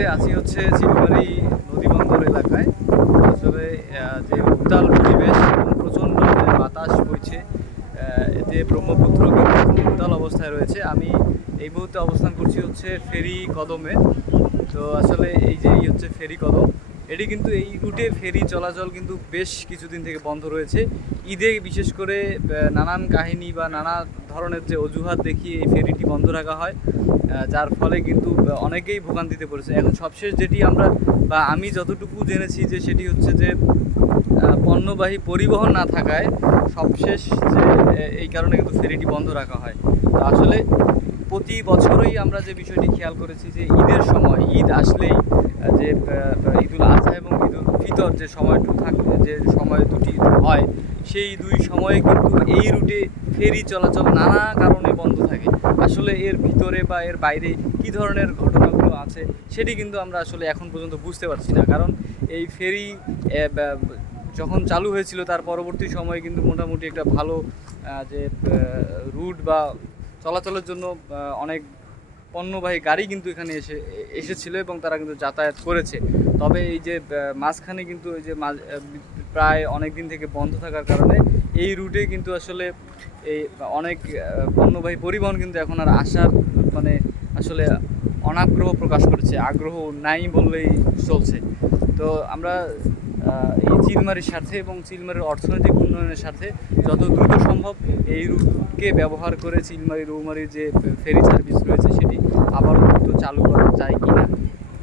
মুহূর্তে আছি হচ্ছে চিলমারি নদীবন্দর এলাকায়। আসলে যে উত্তাল পরিবেশ প্রচণ্ড যে বাতাস বইছে এতে ব্রহ্মপুত্র উত্তাল অবস্থায় রয়েছে। আমি এই মুহূর্তে অবস্থান করছি হচ্ছে ফেরি কদমে। তো আসলে এই যে হচ্ছে ফেরি কদম, এটি কিন্তু এই রুটে ফেরি চলাচল কিন্তু বেশ কিছুদিন থেকে বন্ধ রয়েছে। ঈদে বিশেষ করে নানান কাহিনী বা নানা ধরনের যে অজুহাত দেখিয়ে এই ফেরিটি বন্ধ রাখা হয়। যার ফলে কিন্তু অনেকেই ভোগান্তিতে পড়েছে। এখন সবশেষ যেটি আমরা, বা আমি যতটুকু জেনেছি যে সেটি হচ্ছে যে পণ্যবাহী পরিবহন না থাকায় সবশেষ যে এই কারণে কিন্তু ফেরিটি বন্ধ রাখা হয়। তো আসলে প্রতি বছরই আমরা যে বিষয়টি খেয়াল করেছি যে, ঈদের সময়, ঈদ আসলেই যে ঈদুল আজহা এবং ঈদুল ফিতর যে সময়টুকু থাকে, যে সময় দুটি হয়, সেই দুই সময়ে কিন্তু এই রুটে ফেরি চলাচল নানা কারণে আসলে এর ভিতরে বা এর বাইরে কি ধরনের ঘটনাগুলো আছে, সেটি কিন্তু আমরা আসলে এখন পর্যন্ত বুঝতে পারছি না। কারণ এই ফেরি যখন চালু হয়েছিল তার পরবর্তী সময়ে কিন্তু মোটামুটি একটা ভালো যে রুট বা চলাচলের জন্য অনেক পণ্যবাহী গাড়ি কিন্তু এখানে এসে, এসেছিল এবং তারা কিন্তু যাতায়াত করেছে। তবে এই যে মাঝখানে কিন্তু এই যে প্রায় অনেক দিন থেকে বন্ধ থাকার কারণে এই রুটে কিন্তু আসলে এই অনেক পণ্যবাহী পরিবহন কিন্তু এখন আর আসার মানে আসলে অনাগ্রহ প্রকাশ করেছে। আগ্রহ নাই বললেই চলছে। তো আমরা এই চিলমারির স্বার্থে এবং চিলমারির অর্থনৈতিক উন্নয়নের সাথে যত দ্রুত সম্ভব এই রুটকে ব্যবহার করে চিলমারি, রৌমারির যে ফেরি সার্ভিস রয়েছে সেটি আবারও দ্রুত চালু করা যায় কিনা